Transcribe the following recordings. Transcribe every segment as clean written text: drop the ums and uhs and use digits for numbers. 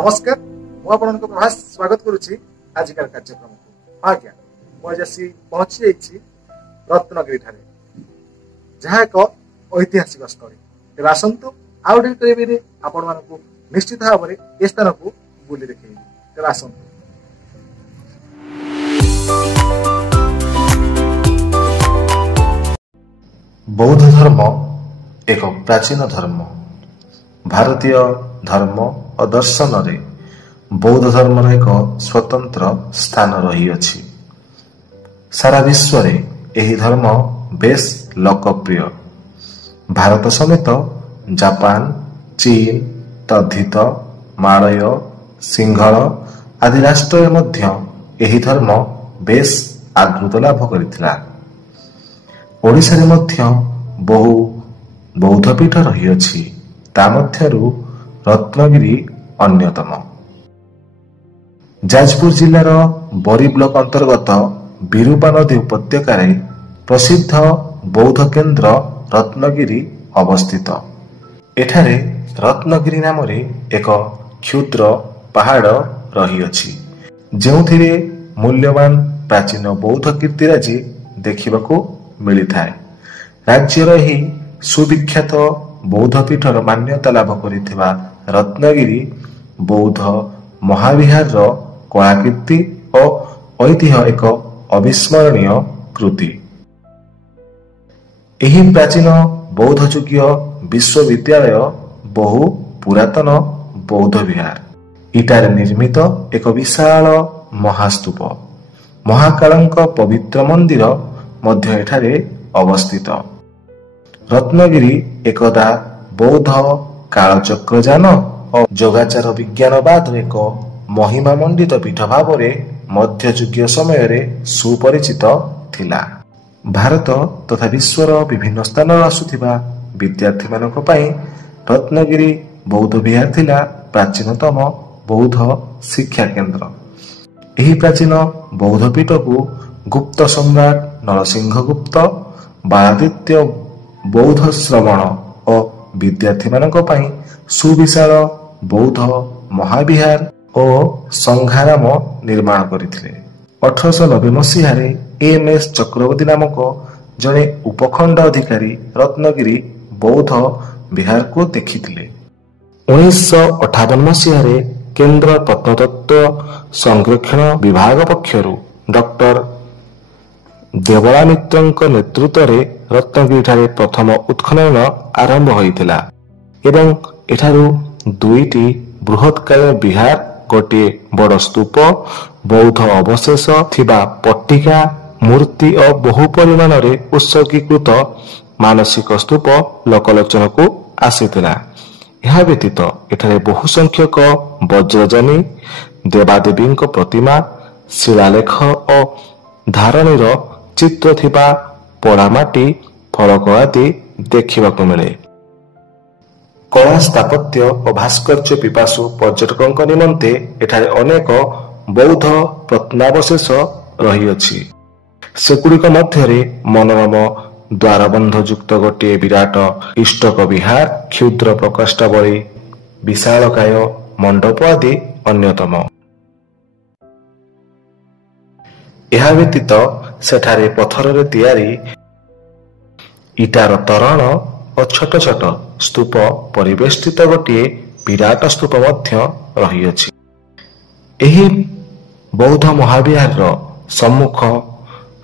नमस्कार मु आपनको प्रभास स्वागत करुच्ची आजिकार कार्यक्रम को। आज्ञा मुझे आसी पहुंची जाइए रत्नगिरी ठारे जहाँ एक ऐतिहासिक स्थल तेज आसतु आउ टीवी आपण मानक निश्चित भाव में ए स्थान को बुली देखी तेज आसतु। बौद्ध धर्म एक प्राचीन धर्म। भारतीय धर्म और दर्शन रे बौद्ध धर्म एक स्वतंत्र स्थान रही अछि। सारा विश्व रे एही धर्म बेस लोकप्रिय। भारत समेत जापान, चीन, तद्धित, मालय, सिंहल आदि राष्ट्र मध्य एही धर्म बेस आदृत लाभ करिथिला। ओडिशा रे मध्य बहु बौद्ध पीठ रही अछि। ता मध्यरु रत्नगिरी अन्यतम। जाजपुर जिल्लार बरी ब्लॉक अंतर्गत विरूपा नदी उपत्यकार प्रसिद्ध बौद्ध केन्द्र रत्नगिरी अवस्थित। एठारे रत्नगिरी नाम एक क्षुद्र पहाड़ रही अछि जेउथिरे मूल्यवान प्राचीन बौद्ध कीर्तिराजी देखिबाकू मिलिथाए। राज्यर एही सुविख्यात बौद्ध पीठर मान्यता लाभ करिथिबा रत्नगिरी बौद्ध महाविहार कलाकीर्ति और ऐतिह्य एक अविस्मरणीय कृति। एही प्राचीन बौद्ध जुगीय विश्वविद्यालय बहु पुरातन बौद्ध विहार इटारे निर्मित एक विशाल महास्तूप महाकालंक पवित्र मंदिर मध्य एठारे अवस्थित। रत्नगिरी एकदा बौद्ध कालचक्रयान और जोगाचार विज्ञानवाद एक महिमा मंडित पीठ भाव मध्ययुगीय समय रे सुपरिचित थिला। भारत तथा विश्वर विभिन्न स्थान आसुथिबा विद्यार्थी मानक पई रत्नगिरी बौद्ध विहार थिला प्राचीनतम बौद्ध शिक्षा केन्द्र। एही प्राचीन बौद्ध पीठ को गुप्त सम्राट नरसिंहगुप्त बालादित्य बौद्ध श्रवण और विद्यार्थी मानक पई सुविशाल बौद्ध महाविहार और संघाराम निर्माण करथिले। 1890 मसीह एमएस चक्रवर्ती नामक जड़े उपखंड अधिकारी रत्नगिरी बौद्ध विहार को देखिथिले। 1958 मसीह केंद्र प्रत्नतत्व संरक्षण विभाग पक्षरु डॉक्टर देवला मित्रଙ୍କ नेतृत्व रत्नगिरी ठारे प्रथम उत्खनन आरंभ होइथिला एवं एठारु दुईटी बृहत्काय विहार गोटे बड़ स्तूप बौद्ध अवशेष थिबा पट्टिका मूर्ति और बहु परिमाण रे उत्सर्गीकृत मानसिक स्तूप लोकलोचन को आसीथिला। यह व्यतीत एठारे बहु संख्यक वज्रजनी देवादेवी प्रतिमा शिलालेख और धारणीर चित्र थिबा पोड़ामाटी फलक आदि देखिबाकू मिले। कला स्थापत्य और भास्कर्य पिपासु पर्यटकों निमंते एठारे अनेक बौद्ध प्रत्नावशेष रही अछि। सेगुड़िक मध्यरे मनोरम द्वारबंध युक्त गोटे विराट इष्टक विहार क्षुद्र प्रकोष्ठावली विशालकाय मंडप आदि अन्यतम। यह व्यतीत सेठारे पत्थर रे तैयारी इटार तरण और छोट छोट स्तूप परिवेष्टित गोटे विराट स्तूप मध्य रही अछि। एही बौद्ध महाविहार सम्मुख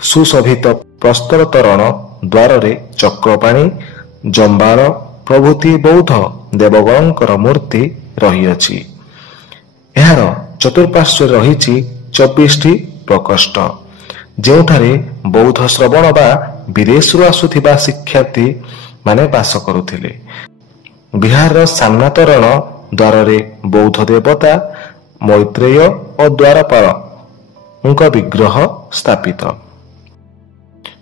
सुशोभित प्रस्तर तरण द्वार रे चक्रपाणी जंबाल प्रभृति बौद्ध देवगणଙ୍କର मूर्ति रही अछि। एहार चतुर्पार्श्व रही 24टी प्रकोष्ठ जेउठारे बौद्ध श्रवण बा विदेशरू आसुथिबा शिक्षार्थी माने बास करुथिले। विहार सामना तरण द्वार रे बौद्ध देवता मैत्रेय और द्वारपाल विग्रह स्थापित।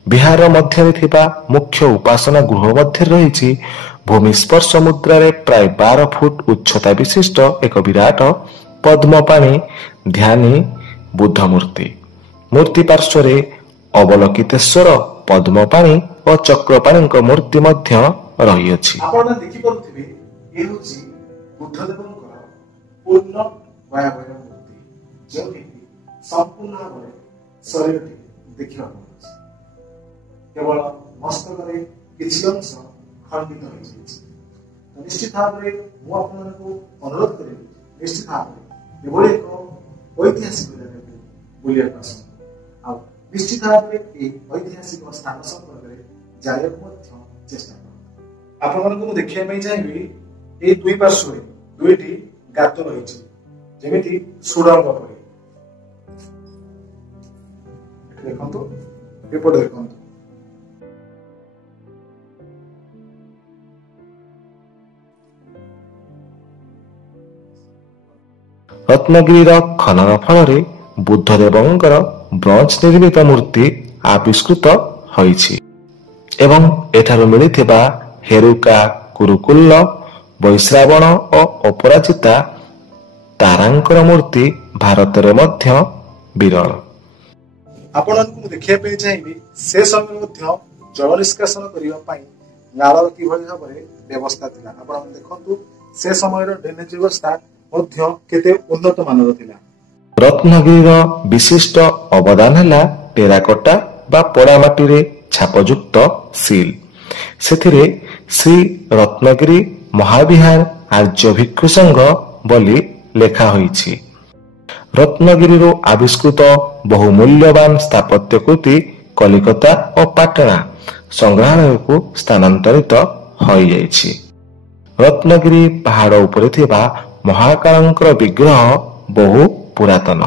विहार मध्य थिबा मुख्य उपासना गृह मध्य रही भूमिस्पर्श मुद्रा रे प्राय 12 फुट उच्चता विशिष्ट एक विराट पद्मपाणी ध्यानी बुद्ध मूर्ति। मूर्ति पार्श्व अवलोकितेश्वर पद्मपाणी और चक्रपाणी मूर्ति मध्य रही अछि। आपण देखि परुथिबे ए होछि बुद्धदेवଙ୍କର पूर्ण ଭୟାବହ ମୂର୍ତ୍ତି, ଯେଉଁଠିକି ସମ୍ପୂର୍ଣ୍ଣ ଭାବରେ ଶରୀରଟି ଦେଖିବାକୁ ମିଳୁଛି। କେବଳ ମସ୍ତକରେ କିଛି ଅଂଶ ଖଣ୍ଡିତ ହୋଇଯାଇଛି। ନିଶ୍ଚିତ ଭାବରେ ମୁଁ ଆପଣମାନଙ୍କୁ ଅନୁରୋଧ କରିବି, ନିଶ୍ଚିତ ଭାବରେ ଏଭଳି ଏକ ଐତିହାସିକ ଜାଗାକୁ ବୁଲିବାକୁ ଆସନ୍ତୁ। ଆଉ ନିଶ୍ଚିତ ଭାବରେ ଏହି ଐତିହାସିକ ସ୍ଥାନ ସମ୍ପର୍କରେ ଜାଣିବାକୁ ମଧ୍ୟ ଚେଷ୍ଟା କରନ୍ତୁ। ଆପଣମାନଙ୍କୁ ମୁଁ ଦେଖିବା ପାଇଁ ଚାହିଁବି, ଏହି ଦୁଇ ପାର୍ଶ୍ୱରେ ଦୁଇଟି ଗାତ ରହିଛି, ଯେମିତି ସୁଡ଼ଙ୍ଗ ପରି। ଦେଖନ୍ତୁ, ଏପଟେ ଦେଖନ୍ତୁ। ରତ୍ନଗିରିର ଖନନ ଫଳରେ ବୁଦ୍ଧଦେବଙ୍କର ବ୍ରଞ୍ଜ ନିର୍ମିତ ମୂର୍ତ୍ତି ଆବିଷ୍କୃତ ହୋଇଛି ଏବଂ ଏଠାରୁ ମିଳିଥିବା ହେରୁକା, କୁରୁକୁଲ୍ଲ, ବୈଶ୍ରାବଣ ଓ ଅପରାଜିତା ତାରାଙ୍କର ମୂର୍ତ୍ତି ଭାରତରେ ମଧ୍ୟ ବିରଳ। ଆପଣଙ୍କୁ ମୁଁ ଦେଖିବା ପାଇଁ ଚାହିଁବି, ସେ ସମୟରେ ମଧ୍ୟ ଜଳ ନିଷ୍କାସନ କରିବା ପାଇଁ ନାଳର କିଭଳି ଭାବରେ ବ୍ୟବସ୍ଥା ଥିଲା। ଆପଣ ଦେଖନ୍ତୁ, ସେ ସମୟର ଡ୍ରେନେଜ ବ୍ୟବସ୍ଥା ମଧ୍ୟ କେତେ ଉନ୍ନତ ମାନର ଥିଲା। ରତ୍ନଗିରିର ବିଶିଷ୍ଟ ଅବଦାନ ହେଲା ଟେରାକୋଟା ବା ପୋଡ଼ାମାଟିରେ ଛାପଯୁକ୍ତ ସିଲ୍। ସେଥିରେ ଶ୍ରୀ ରତ୍ନଗିରି ମହାବିହାର ଆର୍ଯ୍ୟ ଭିକ୍ଷୁ ସଂଘ ବୋଲି ଲେଖା ହୋଇଛି। ରତ୍ନଗିରିରୁ ଆବିଷ୍କୃତ ବହୁ ମୂଲ୍ୟବାନ ସ୍ଥାପତ୍ୟ କୃତି କଲିକତା ଓ ପାଟଣା ସଂଗ୍ରହାଳୟକୁ ସ୍ଥାନାନ୍ତରିତ ହୋଇଯାଇଛି। ରତ୍ନଗିରି ପାହାଡ଼ ଉପରେ ଥିବା ମହାକାଳଙ୍କର ବିଗ୍ରହ ବହୁ ପୁରାତନ।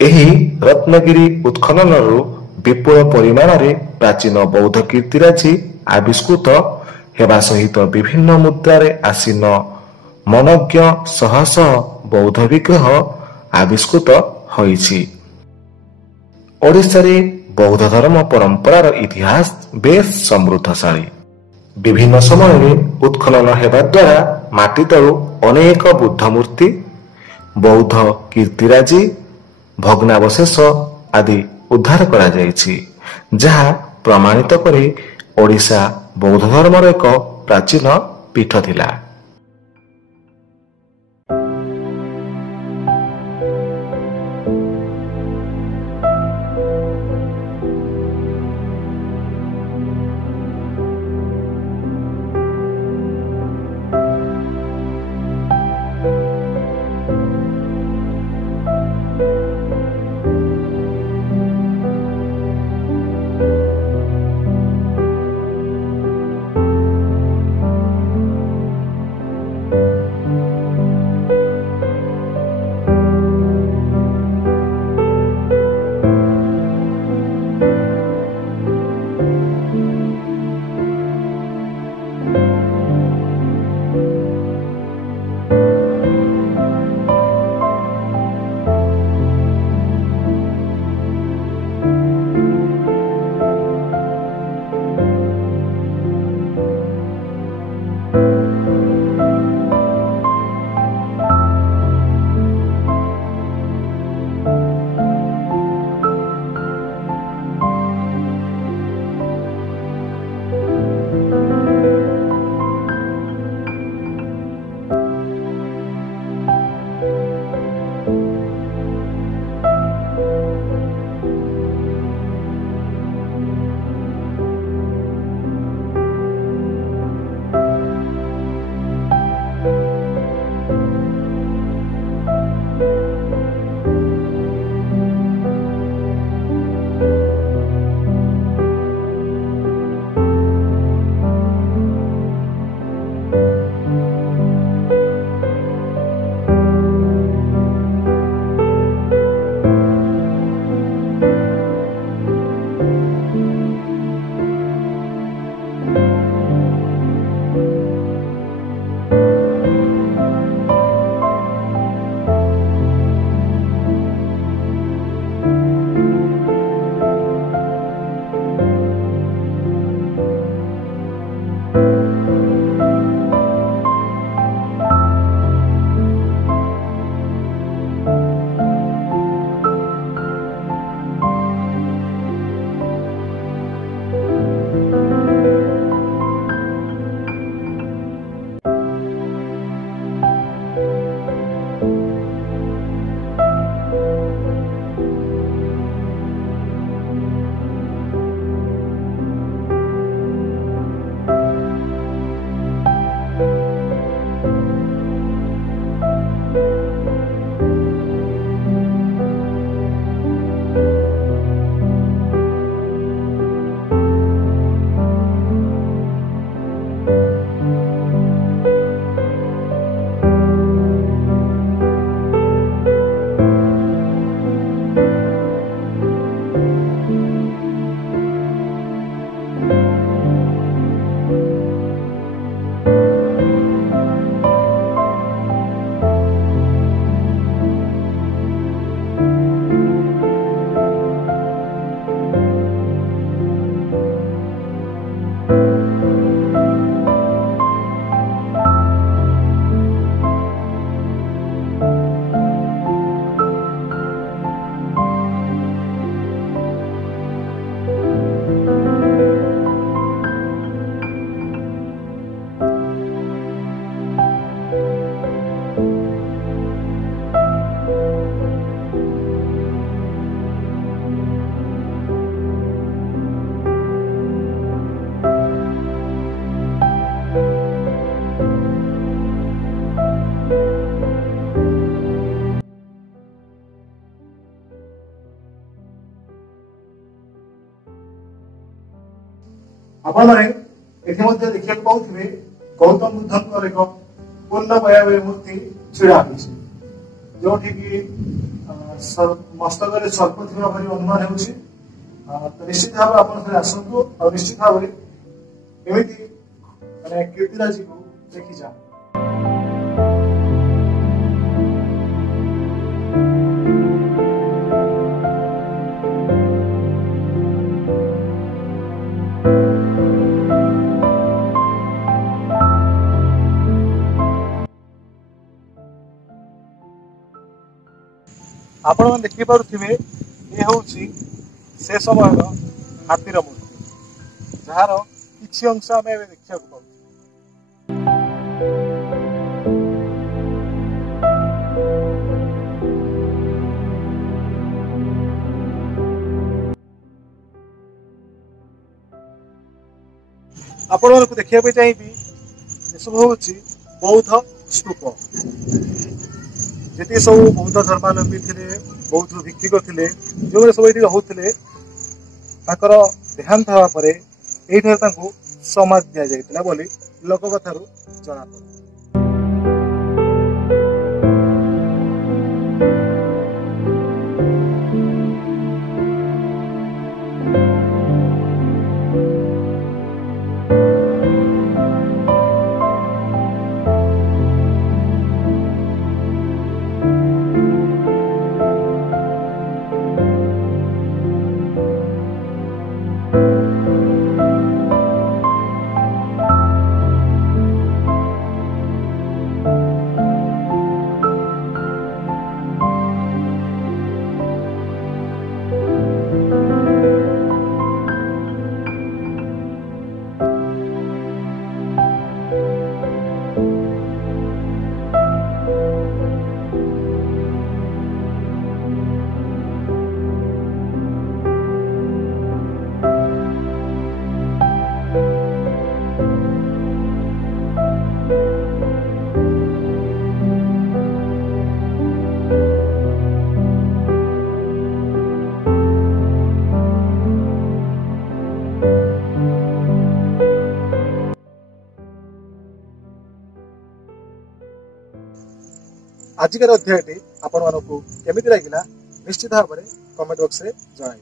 ଏହି ରତ୍ନଗିରି ଉତ୍ଖନନରୁ ବିପୁଳ ପରିମାଣରେ ପ୍ରାଚୀନ ବୌଦ୍ଧ କୀର୍ତ୍ତିରାଜି ଆବିଷ୍କୃତ ହେବା ସହିତ ବିଭିନ୍ନ ମୁଦ୍ରାରେ ଆସୀନ ମନୋଜ୍ଞ ଶହ ଶହ ବୌଦ୍ଧ ବିଗ୍ରହ ଆବିଷ୍କୃତ ହୋଇଛି। ଓଡ଼ିଶାରେ ବୌଦ୍ଧ ଧର୍ମ ପରମ୍ପରାର ଇତିହାସ ବେଶ ସମୃଦ୍ଧଶାଳୀ। ବିଭିନ୍ନ ସମୟରେ ଉତ୍ଖନନ ହେବା ଦ୍ୱାରା ମାଟି ତଳୁ ଅନେକ ବୁଦ୍ଧ ମୂର୍ତ୍ତି, ବୌଦ୍ଧ କୀର୍ତ୍ତିରାଜି, ଭଗ୍ନାବଶେଷ ଆଦି ଉଦ୍ଧାର କରାଯାଇଛି, ଯାହା ପ୍ରମାଣିତ କରି ଓଡ଼ିଶା ବୌଦ୍ଧ ଧର୍ମର ଏକ ପ୍ରାଚୀନ ପୀଠ ଥିଲା। आपने ये देखा पाते गौतम बुद्ध एक पूर्ण बयाबी मूर्ति छिड़ा जो मस्तक सर्प थी अनुमान हो निश्चित भाव आप आसतु और निश्चित भाव माने कीर्तिराजी को देखी जा आपण देखी पारे ये हूँ से समय हाथीर मूर्ति जार किसी अंश आम देखा पाऊ आपण को देखा चाहिए सब हूँ बौद्ध स्तूप जी सब बौद्ध धर्मावलंबी थे बौद्ध भिक्षुक थे जो सब ये रोते देहांत होगापर ये समाज दि जाता बोली लोक कथार जना पड़े। आजिकार अध्यायटी आपण मानक केमी लगे निश्चित भाव में कमेंट बॉक्स में जन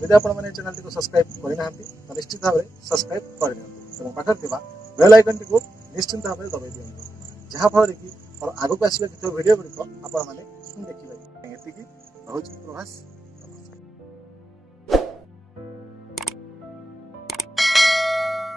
जदि आपने चैनल टी सब्सक्राइब करना तो निश्चित भाव में सब्सक्राइब कर पाखे बेल आइकन टी निश्चिंत भाव में दबाई दिखाँ जहाँफल कि आगक आसवा भिडियो गुड़िक आपने देखिए। प्रभास।